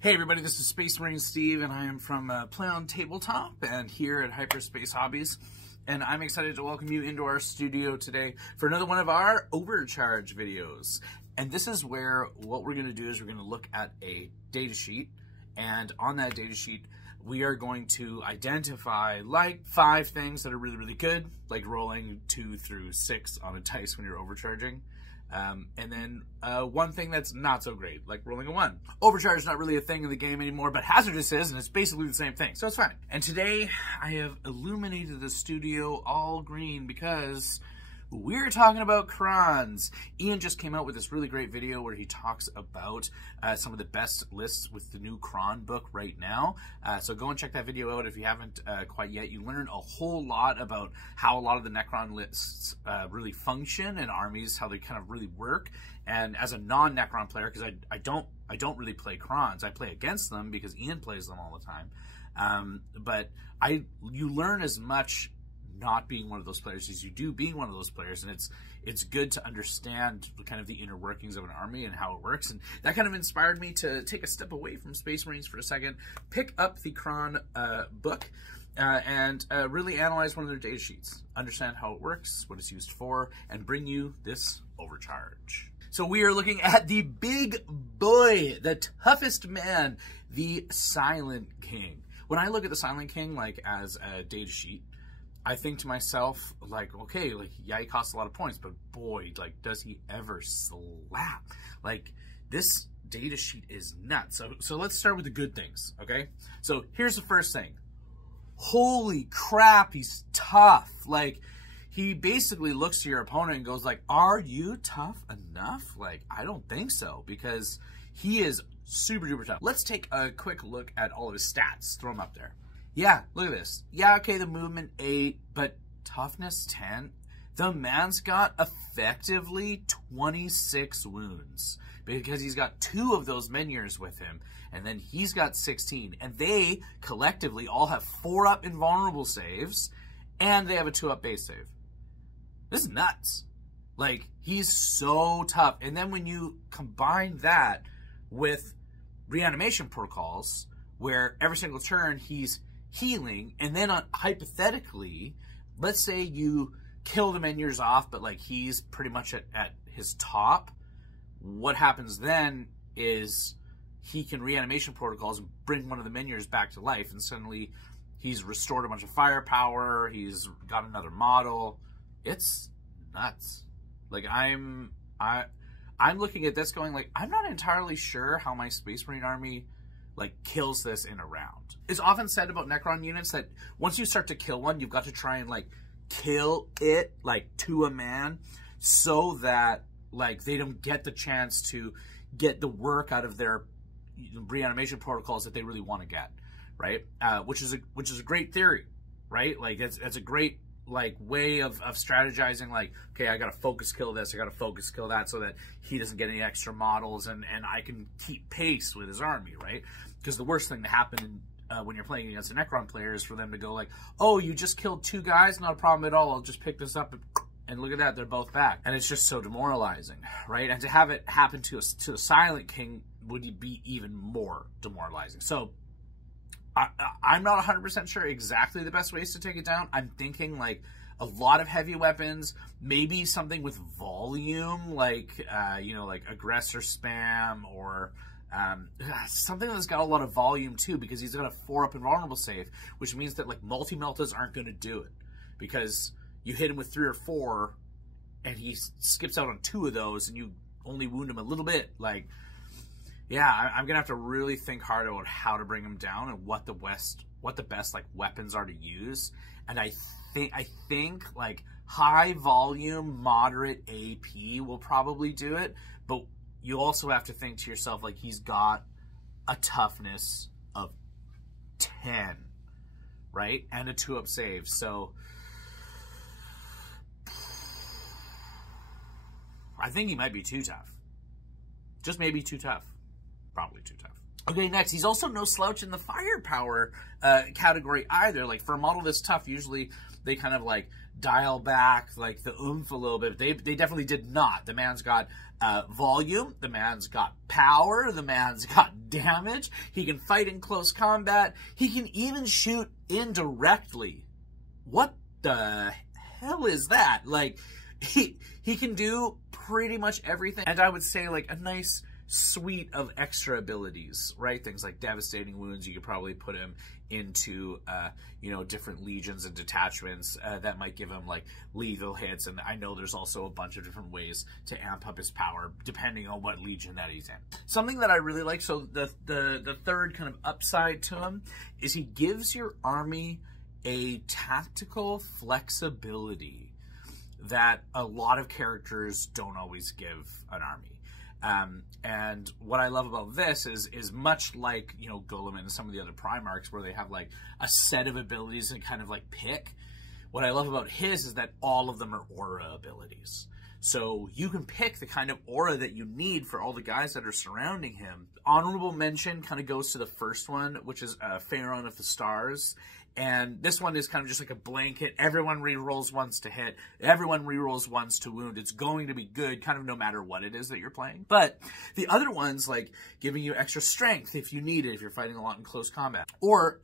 Hey everybody, this is Space Marine Steve, and I am from Play on Tabletop and here at Hyperspace Hobbies. And I'm excited to welcome you into our studio today for another one of our Overcharge videos. And this is where what we're going to do is we're going to look at a data sheet. And on that data sheet, we are going to identify like 5 things that are really, really good, like rolling 2 through 6 on a dice when you're overcharging. And then one thing that's not so great, like rolling a 1. Overcharge is not really a thing in the game anymore, but hazardous is, and it's basically the same thing, so it's fine. And today, I have illuminated the studio all green because we're talking about crons. Ian just came out with this really great video where he talks about some of the best lists with the new cron book right now. So go and check that video out if you haven't quite yet. You learn a whole lot about how a lot of the Necron lists really function and armies, how they kind of really work. And as a non-Necron player, because I don't really play crons, I play against them because Ian plays them all the time. But you learn as much not being one of those players as you do being one of those players, and it's good to understand kind of the inner workings of an army and how it works. And that kind of inspired me to take a step away from Space Marines for a second, pick up the cron book, and really analyze one of their data sheets, understand how it works, what it's used for, and bring you this overcharge. So we are looking at the big boy, the toughest man, the Silent King. When I look at the Silent King like as a data sheet, I think to myself, like, okay, like, yeah, he costs a lot of points, but boy, like, does he ever slap? Like, this data sheet is nuts. So let's start with the good things, okay? So here's the first thing. Holy crap, he's tough. Like, he basically looks to your opponent and goes like, are you tough enough? Like, I don't think so, because he is super duper tough. Let's take a quick look at all of his stats. Throw them up there. Yeah, look at this. Yeah, okay, the movement 8, but toughness 10. The man's got effectively 26 wounds because he's got 2 of those Menhirs with him, and then he's got 16. And they collectively all have 4-up invulnerable saves, and they have a 2-up base save. This is nuts. Like, he's so tough. And then when you combine that with reanimation protocols, where every single turn he's healing, and then hypothetically, let's say you kill the Menhirs off, but like he's pretty much at his top, what happens then is he can reanimation protocols and bring one of the Menhirs back to life, and suddenly he's restored a bunch of firepower, he's got another model. It's nuts. Like, I'm looking at this going like, I'm not entirely sure how my Space Marine army like kills this in a round. It's often said about Necron units that once you start to kill one, you've got to try and like kill it like to a man, so that like they don't get the chance to get the work out of their reanimation protocols that they really want to get, right? Which is a great theory, right? Like that's a great like way of strategizing, like, okay, I gotta focus kill this, I gotta focus kill that, so that he doesn't get any extra models, and I can keep pace with his army, right? Because the worst thing to happen when you're playing against a Necron player is for them to go like, oh, you just killed 2 guys, not a problem at all, I'll just pick this up and look at that, they're both back. And it's just so demoralizing, right? And to have it happen to a Silent King would be even more demoralizing. So I'm not 100% sure exactly the best ways to take it down. I'm thinking like a lot of heavy weapons, maybe something with volume, like, you know, like aggressor spam, or something that's got a lot of volume too, because he's got a 4-up invulnerable save, which means that like multi-meltas aren't going to do it, because you hit him with 3 or 4 and he skips out on 2 of those and you only wound him a little bit. Like, yeah, I'm gonna have to really think hard about how to bring him down and what the best like weapons are to use. And I think like high volume, moderate AP will probably do it. But you also have to think to yourself, like, he's got a toughness of 10, right? And a 2-up save. So I think he might be too tough. Just maybe too tough. Probably too tough. Okay, next, he's also no slouch in the firepower category either. Like, for a model this tough, usually they kind of like dial back like the oomph a little bit. They definitely did not. The man's got volume, the man's got power, the man's got damage. He can fight in close combat. He can even shoot indirectly. What the hell is that? Like, he can do pretty much everything. And I would say like a nice suite of extra abilities, right? Things like devastating wounds. You could probably put him into, you know, different legions and detachments that might give him like lethal hits. And I know there's also a bunch of different ways to amp up his power depending on what legion that he's in. Something that I really like, so the third kind of upside to him is he gives your army a tactical flexibility that a lot of characters don't always give an army. And what I love about this is much like, you know, Golem and some of the other Primarchs where they have like a set of abilities and kind of like pick. What I love about his is that all of them are aura abilities. So you can pick the kind of aura that you need for all the guys that are surrounding him. Honorable mention kind of goes to the first one, which is Pharaoh of the Stars. And this one is kind of just like a blanket. Everyone re-rolls once to hit. Everyone re-rolls once to wound. It's going to be good kind of no matter what it is that you're playing. But the other ones, like giving you extra strength if you need it, if you're fighting a lot in close combat. Or,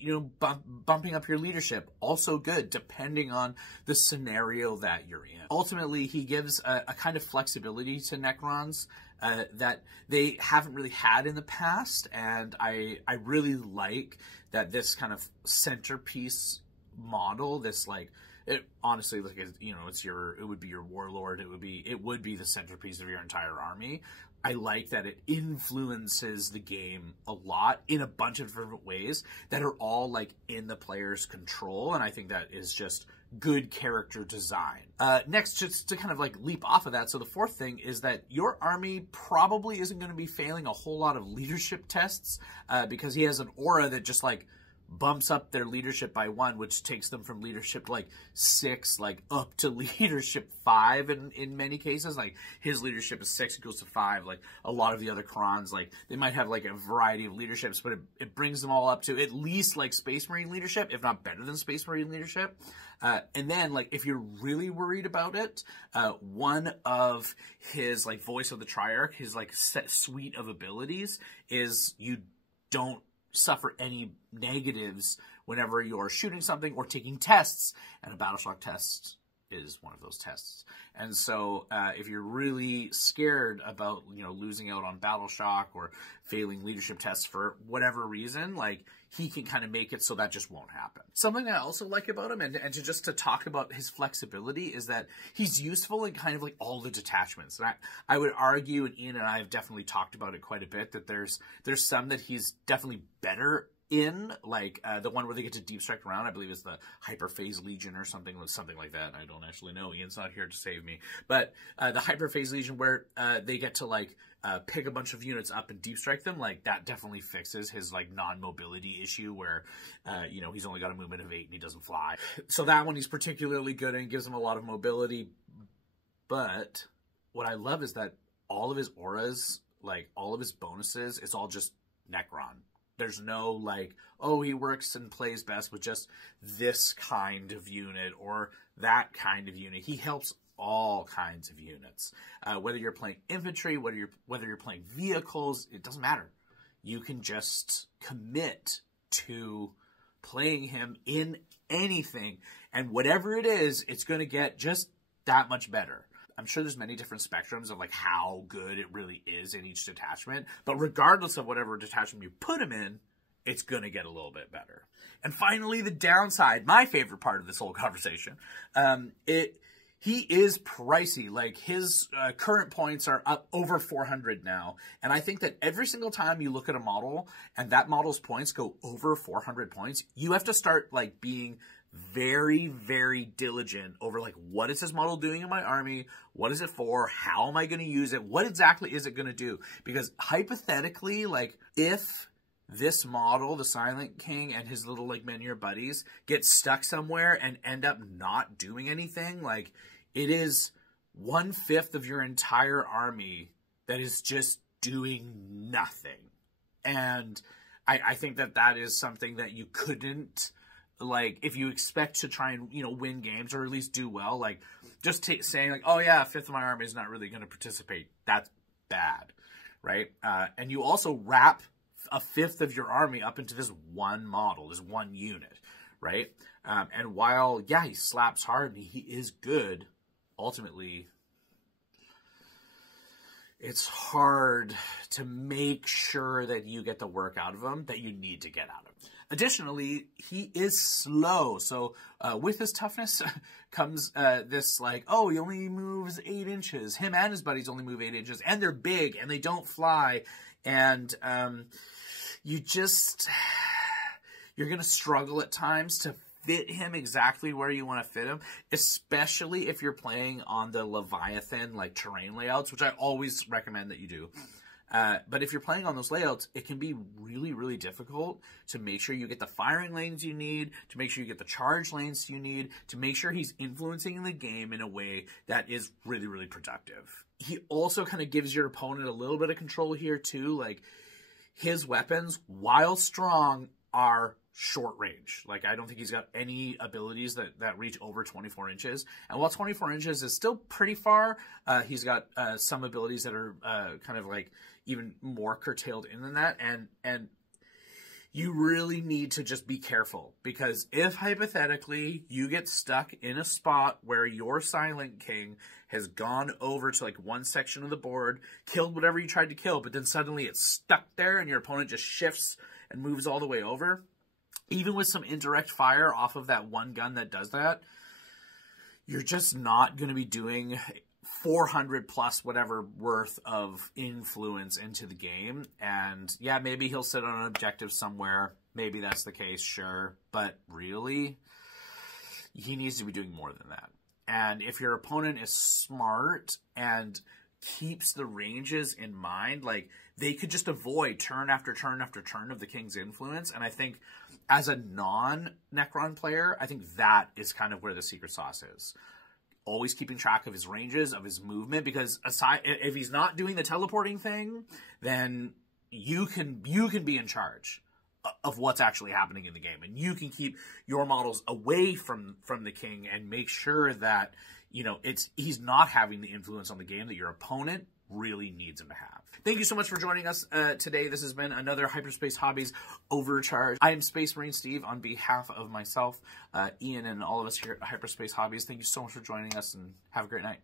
you know, bumping up your leadership. Also good, depending on the scenario that you're in. Ultimately, he gives a kind of flexibility to Necrons that they haven't really had in the past. And I really like that this kind of centerpiece model, this like, it honestly, like, you know, it would be your warlord. It would be the centerpiece of your entire army. I like that it influences the game a lot in a bunch of different ways that are all like in the player's control. And I think that is just good character design. Next, just to kind of like leap off of that. So the fourth thing is that your army probably isn't going to be failing a whole lot of leadership tests because he has an aura that just like bumps up their leadership by 1, which takes them from leadership like 6, like up to leadership 5 in many cases. Like his leadership is 6, it goes to 5. Like a lot of the other Khorans, like they might have like a variety of leaderships, but it brings them all up to at least like Space Marine leadership, if not better than Space Marine leadership. And then like if you're really worried about it, one of his like Voice of the Triarch, his like set suite of abilities is you don't suffer any negatives whenever you're shooting something or taking tests, and a Battleshock test is one of those tests. And so if you're really scared about, you know, losing out on Battleshock or failing leadership tests for whatever reason, like he can kind of make it so that just won't happen. Something I also like about him, and to talk about his flexibility, is that he's useful in kind of like all the detachments. And I would argue, and Ian and I have definitely talked about it quite a bit, that there's some that he's definitely better in, like the one where they get to deep strike around. I believe it's the Hyperphase Legion or something like that. I don't actually know. Ian's not here to save me. But the Hyperphase Legion where they get to like pick a bunch of units up and deep strike them, like that definitely fixes his like non-mobility issue where, you know, he's only got a movement of 8 and he doesn't fly. So that one he's particularly good and gives him a lot of mobility. But what I love is that all of his auras, like all of his bonuses, it's all just Necron. There's no like, oh, he works and plays best with just this kind of unit or that kind of unit. He helps all kinds of units. Whether you're playing infantry, whether you're playing vehicles, it doesn't matter. You can just commit to playing him in anything, and whatever it is, it's going to get just that much better. I'm sure there's many different spectrums of like how good it really is in each detachment, but regardless of whatever detachment you put him in, it's going to get a little bit better. And finally, the downside, my favorite part of this whole conversation, he is pricey. Like his current points are up over 400 now. And I think that every single time you look at a model and that model's points go over 400 points, you have to start like being very, very diligent over like, what is this model doing in my army? What is it for? How am I going to use it? What exactly is it going to do? Because hypothetically, like if this model, the Silent King and his little like Menhir buddies get stuck somewhere and end up not doing anything, like it is 1/5 of your entire army that is just doing nothing. And I think that that is something that you couldn't like, if you expect to try and, win games or at least do well, like, just saying, like, oh, yeah, a fifth of my army is not really going to participate, that's bad, right? And you also wrap a fifth of your army up into this one model, this one unit, right? And while, yeah, he slaps hard and he is good, ultimately, it's hard to make sure that you get the work out of him that you need to get out of him. Additionally, he is slow. So with his toughness comes this like, oh, he only moves 8 inches. Him and his buddies only move 8 inches. And they're big and they don't fly. And you're going to struggle at times to fit him exactly where you want to fit him, especially if you're playing on the Leviathan like terrain layouts, which I always recommend that you do. But if you're playing on those layouts, it can be really, really difficult to make sure you get the firing lanes you need, to make sure you get the charge lanes you need, to make sure he's influencing the game in a way that is really, really productive. He also kind of gives your opponent a little bit of control here too. Like, his weapons, while strong, are short range. Like, I don't think he's got any abilities that reach over 24 inches. And while 24 inches is still pretty far, he's got some abilities that are kind of like even more curtailed in than that. And you really need to just be careful, because if hypothetically you get stuck in a spot where your Silent King has gone over to like one section of the board, killed whatever you tried to kill, but then suddenly it's stuck there and your opponent just shifts and moves all the way over, even with some indirect fire off of that one gun that does that, you're just not going to be doing 400 plus whatever worth of influence into the game. And yeah, maybe he'll sit on an objective somewhere. Maybe that's the case, sure. But really, he needs to be doing more than that. And if your opponent is smart and keeps the ranges in mind, like, they could just avoid turn after turn after turn of the King's influence. And I think as a non-Necron player, I think that is kind of where the secret sauce is. Always keeping track of his ranges, of his movement, because aside, if he's not doing the teleporting thing, then you can be in charge of what's actually happening in the game. And you can keep your models away from the King and make sure that, he's not having the influence on the game that your opponent really needs him to have. Thank you so much for joining us today. This has been another Hyperspace Hobbies Overcharge. I am Space Marine Steve on behalf of myself, Ian, and all of us here at Hyperspace Hobbies. Thank you so much for joining us, and have a great night.